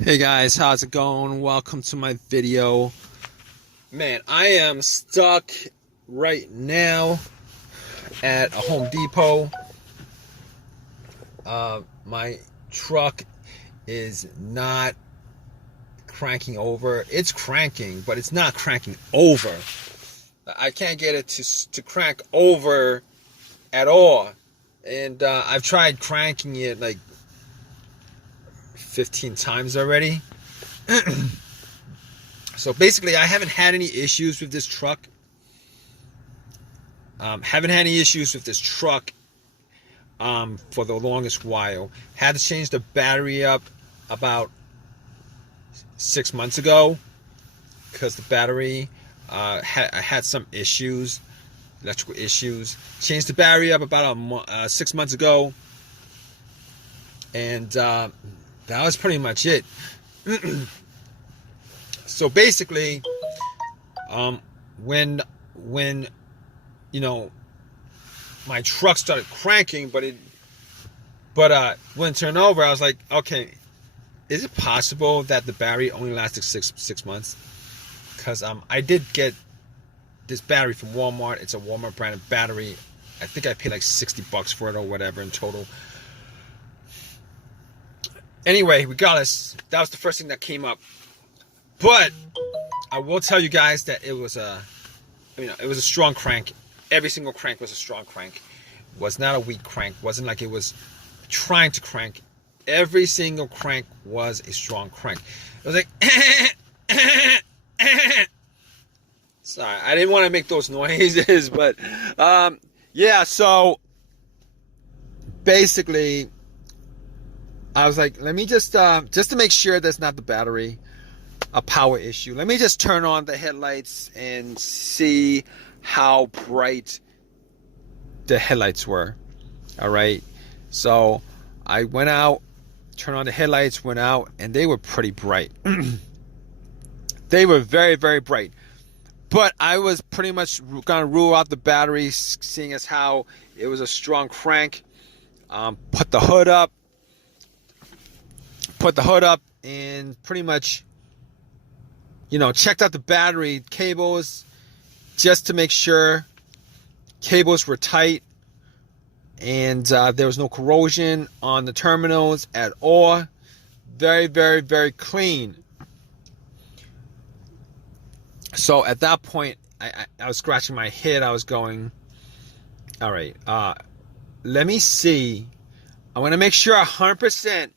Hey guys, how's it going? Welcome to my video. Man, I am stuck right now at a Home Depot. My truck is not cranking over. It's cranking, but it's not cranking over. I can't get it to crank over at all. And I've tried cranking it like 15 times already. So basically, I haven't had any issues with this truck. Haven't had any issues with this truck for the longest while. Had to change the battery up about 6 months ago because the battery had some issues, electrical issues. Changed the battery up about 6 months ago, and that was pretty much it. So basically, when you know my truck started cranking, but wouldn't turn over, I was like, okay, is it possible that the battery only lasted six months? Because I did get this battery from Walmart. It's a Walmart branded battery. I think I paid like $60 for it or whatever in total. Anyway, regardless, that was the first thing that came up. But I will tell you guys that it was a strong crank. Every single crank was a strong crank. It was not a weak crank. It wasn't like it was trying to crank. Every single crank was a strong crank. It was like, sorry, I didn't want to make those noises, but yeah. So basically, I was like, let me just to make sure that's not the battery, a power issue. Let me just turn on the headlights and see how bright the headlights were. All right. So I went out, turned on the headlights, went out, and they were pretty bright. They were very, very bright. But I was pretty much going to rule out the battery, seeing as how it was a strong crank. Put the hood up. And pretty much, checked out the battery cables just to make sure cables were tight and there was no corrosion on the terminals at all. Very, very, very clean. So at that point, I was scratching my head. I was going, all right, let me see. I want to make sure 100%,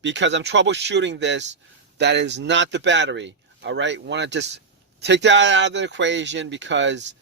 because I'm troubleshooting this, that is not the battery. All right, want to just take that out of the equation, because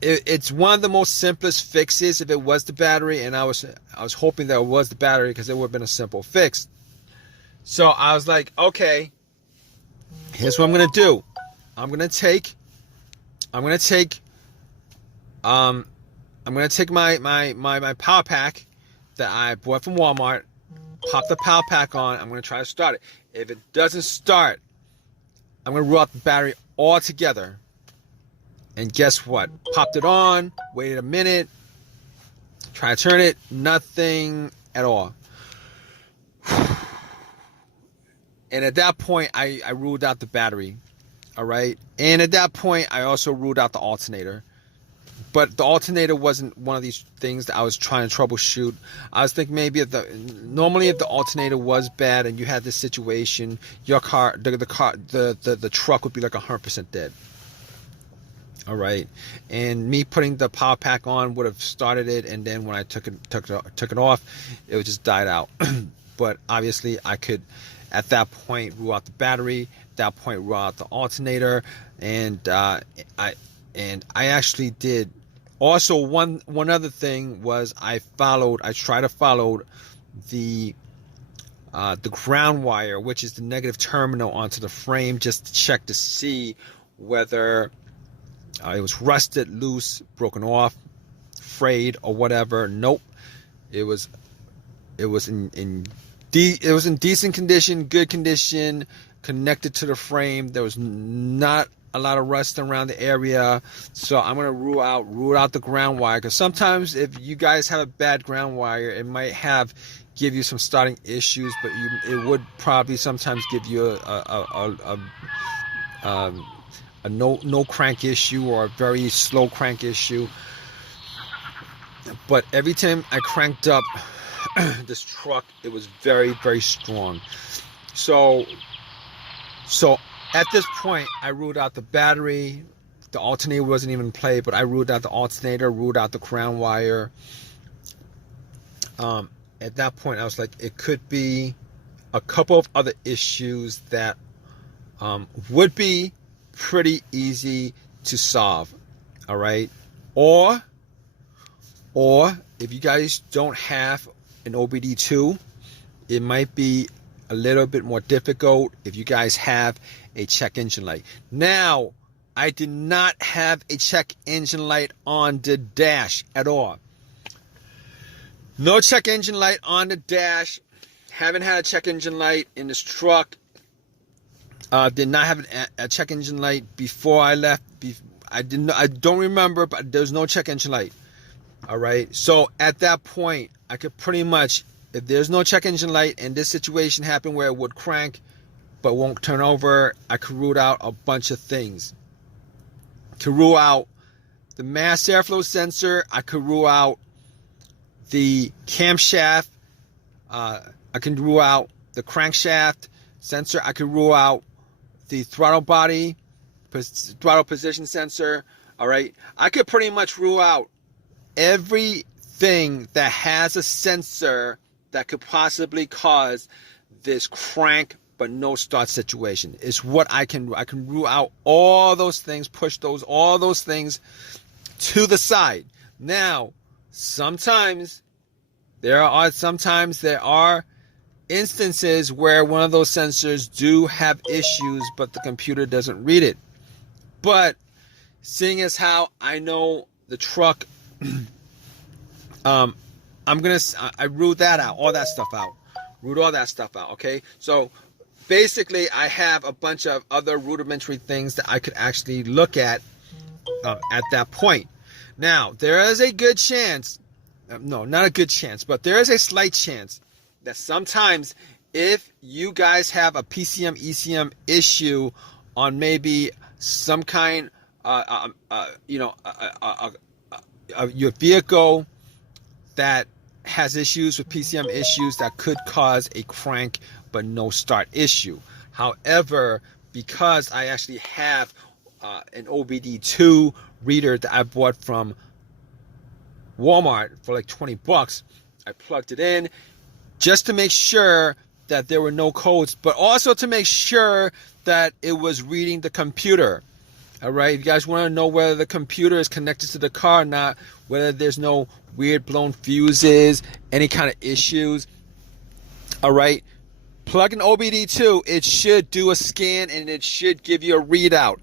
it's one of the most simplest fixes if it was the battery, and I was hoping that it was the battery, because it would have been a simple fix. So I was like, okay, here's what I'm gonna do. I'm gonna take my power pack that I bought from Walmart. Pop the power pack on. I'm going to try to start it. If it doesn't start, I'm going to rule out the battery altogether. And guess what? Popped it on, waited a minute, try to turn it, nothing at all. And at that point, I ruled out the battery. All right? And at that point, I also ruled out the alternator. But the alternator wasn't one of these things that I was trying to troubleshoot. I was thinking maybe if the alternator was bad and you had this situation, your car, the truck would be like 100% dead. All right, and me putting the power pack on would have started it, and then when I took it off, it would just died out. But obviously, I could at that point rule out the battery. At that point, rule out the alternator, and I actually did. Also, one other thing was I tried to follow the ground wire, which is the negative terminal, onto the frame, just to check to see whether it was rusted, loose, broken off, frayed, or whatever. Nope, it was in decent condition, good condition, connected to the frame. There was not a lot of rust around the area. So I'm going to rule out the ground wire, because sometimes if you guys have a bad ground wire, it might have give you some starting issues, but it would probably sometimes give you a no crank issue or a very slow crank issue. But every time I cranked up this truck, it was very, very strong. So at this point, I ruled out the battery. The alternator wasn't even in play, but I ruled out the alternator, ruled out the crown wire. At that point, I was like, it could be a couple of other issues that would be pretty easy to solve. All right, or if you guys don't have an OBD2, it might be a little bit more difficult if you guys have a check engine light. Now, I did not have a check engine light on the dash at all. No check engine light on the dash. Haven't had a check engine light in this truck. Did not have a check engine light before I left. I don't remember, but there's no check engine light. All right. So at that point, I could pretty much, if there's no check engine light and this situation happened where it would crank but won't turn over, I could rule out a bunch of things. To rule out the mass airflow sensor, I could rule out the camshaft, I can rule out the crankshaft sensor, I could rule out the throttle body, throttle position sensor. All right, I could pretty much rule out everything that has a sensor that could possibly cause this crank but no start situation. Is what I can rule out all those things, push all those things to the side. Now, sometimes there are instances where one of those sensors do have issues, but the computer doesn't read it. But seeing as how I know the truck, I ruled that out, all that stuff out. Ruled all that stuff out, okay? So basically, I have a bunch of other rudimentary things that I could actually look at that point. Now, there is a good chance, no, not a good chance, but there is a slight chance that sometimes if you guys have a PCM, ECM issue on maybe some kind, your vehicle that has issues with PCM issues that could cause a crank but no start issue. However, because I actually have an OBD2 reader that I bought from Walmart for like $20, I plugged it in just to make sure that there were no codes, but also to make sure that it was reading the computer. All right, if you guys want to know whether the computer is connected to the car or not, whether there's no weird blown fuses, any kind of issues, all right, plug in OBD2, it should do a scan and it should give you a readout,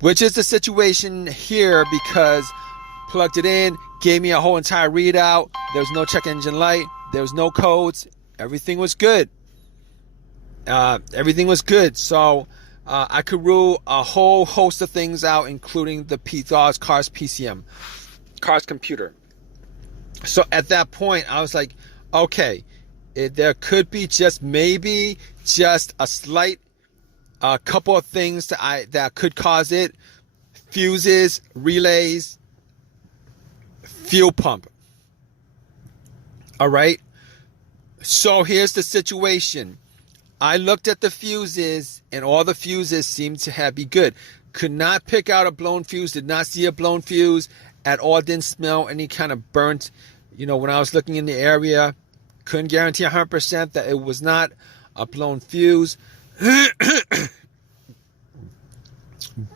which is the situation here because plugged it in, gave me a whole entire readout. There was no check engine light, there was no codes, everything was good. Everything was good. So I could rule a whole host of things out, including the car's PCM, car's computer. So at that point, I was like, okay, there could be just a slight couple of things that could cause it: fuses, relays, fuel pump. All right. So here's the situation. I looked at the fuses, and all the fuses seemed to be good. Could not pick out a blown fuse. Did not see a blown fuse at all. Didn't smell any kind of burnt. When I was looking in the area, couldn't guarantee 100% that it was not a blown fuse.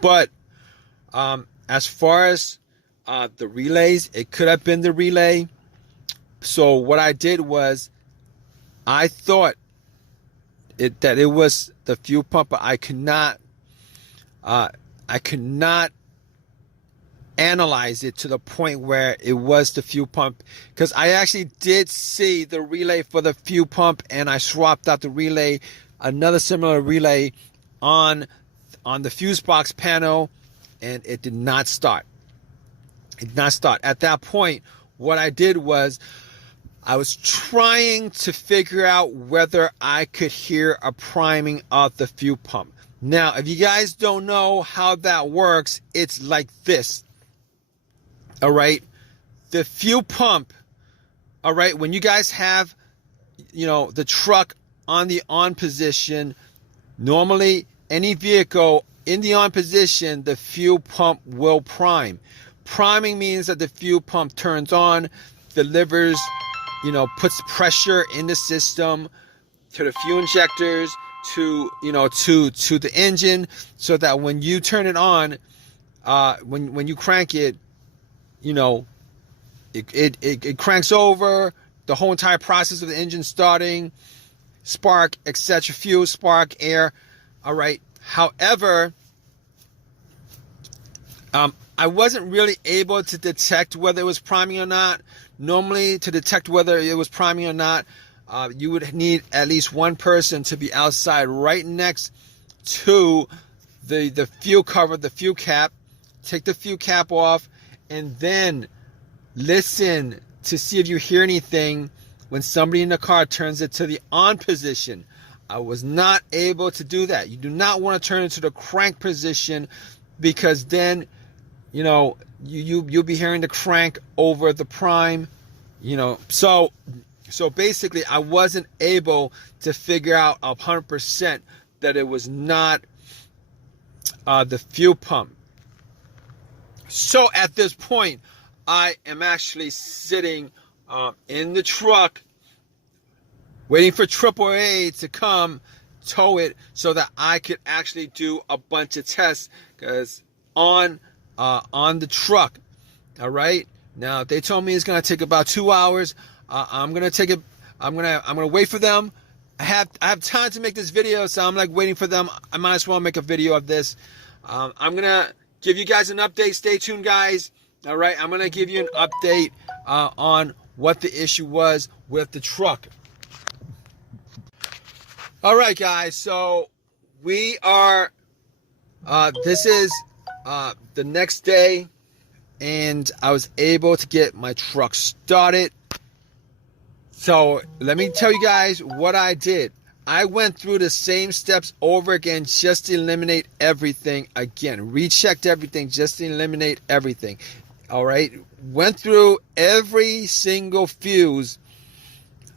But as far as the relays, it could have been the relay. So what I did was, I thought that it was the fuel pump, but I could not analyze it to the point where it was the fuel pump, because I actually did see the relay for the fuel pump, and I swapped out the relay, another similar relay on the fuse box panel, and it did not start. It did not start. At that point, what I did was I was trying to figure out whether I could hear a priming of the fuel pump. Now, if you guys don't know how that works, it's like this. All right. The fuel pump. All right. When you guys have, the truck on the on position, normally any vehicle in the on position, the fuel pump will prime. Priming means that the fuel pump turns on, delivers, puts pressure in the system to the fuel injectors, to the engine, so that when you turn it on, when you crank it, it cranks over, the whole entire process of the engine starting, spark, etc., fuel, spark, air. All right. However, I wasn't really able to detect whether it was priming or not. Normally, to detect whether it was priming or not, you would need at least one person to be outside right next to the fuel cover, the fuel cap. Take the fuel cap off and then listen to see if you hear anything when somebody in the car turns it to the on position. I was not able to do that. You do not want to turn it to the crank position, because then, you'll be hearing the crank over the prime, So basically, I wasn't able to figure out 100% that it was not the fuel pump. So at this point, I am actually sitting in the truck, waiting for AAA to come tow it so that I could actually do a bunch of tests, because on the truck. All right. Now they told me it's gonna take about 2 hours. I'm gonna wait for them. I have time to make this video, so I'm like waiting for them. I might as well make a video of this. I'm gonna give you guys an update. Stay tuned, guys. All right. I'm gonna give you an update on what the issue was with the truck. All right, guys. So we are. This is the next day, and I was able to get my truck started. So let me tell you guys what I did. I went through the same steps over again just to eliminate everything again. Rechecked everything just to eliminate everything. All right. Went through every single fuse.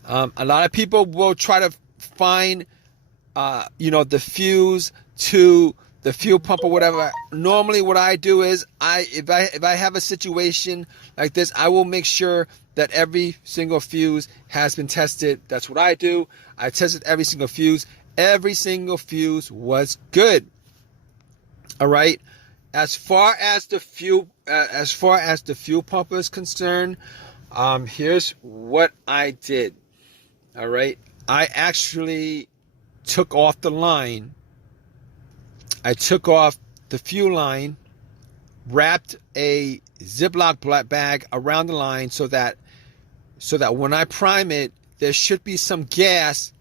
A lot of people will try to find, the fuse to the fuel pump or whatever. Normally what I do is if I have a situation like this, I will make sure that every single fuse has been tested. That's what I do. I tested every single fuse. Every single fuse was good. All right. As far as the fuel pump is concerned, here's what I did. All right. I actually took off the line. I took off the fuel line, wrapped a Ziploc bag around the line so that when I prime it, there should be some gas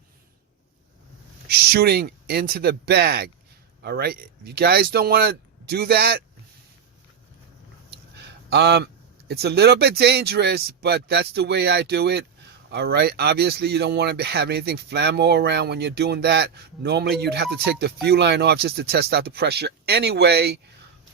shooting into the bag. All right. If you guys don't want to do that, it's a little bit dangerous, but that's the way I do it. All right. Obviously, you don't want to have anything flammable around when you're doing that. Normally, you'd have to take the fuel line off just to test out the pressure anyway.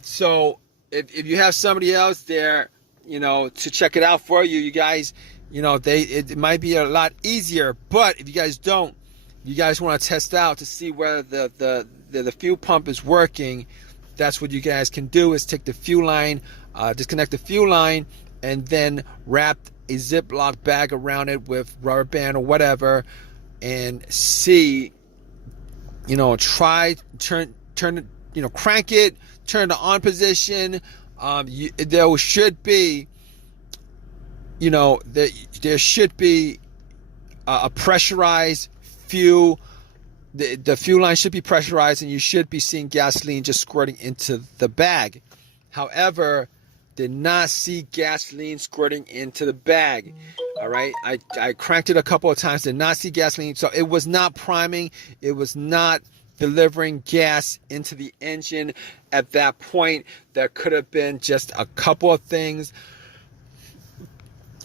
So if you have somebody else there, to check it out for you, you guys, it might be a lot easier. But if you guys don't, you guys want to test out to see whether the fuel pump is working. That's what you guys can do, is take the fuel line, disconnect the fuel line, and then wrap a Ziploc bag around it with rubber band or whatever, and see, crank it, turn the on position. There should be, there should be a pressurized fuel. The fuel line should be pressurized, and you should be seeing gasoline just squirting into the bag. However, did not see gasoline squirting into the bag. All right. I cranked it a couple of times, did not see gasoline. So it was not priming. It was not delivering gas into the engine at that point. There could have been just a couple of things.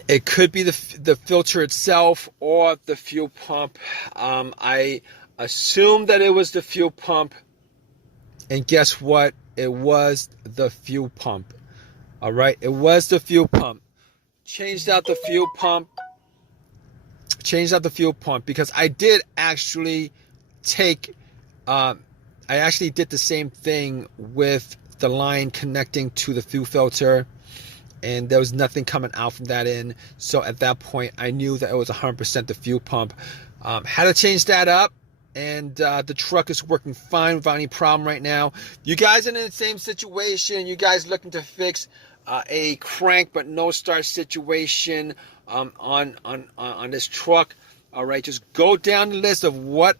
It could be the filter itself or the fuel pump. I assumed that it was the fuel pump, and guess what? It was the fuel pump. All right, it was the fuel pump. Changed out the fuel pump. Changed out the fuel pump because I did actually take. I actually did the same thing with the line connecting to the fuel filter, and there was nothing coming out from that end. So at that point, I knew that it was 100% the fuel pump. Had to change that up, and the truck is working fine without any problem right now. You guys are in the same situation. You guys looking to fix a crank but no start situation on this truck. All right, just go down the list of what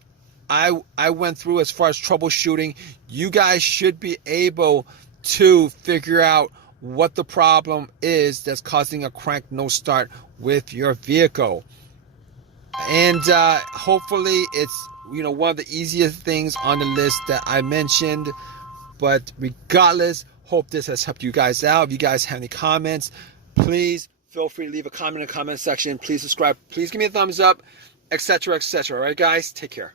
I went through as far as troubleshooting. You guys should be able to figure out what the problem is that's causing a crank no start with your vehicle. And hopefully it's one of the easiest things on the list that I mentioned. But regardless, hope this has helped you guys out. If you guys have any comments, please feel free to leave a comment in the comment section. Please subscribe. Please give me a thumbs up, etc., etc. All right, guys, take care.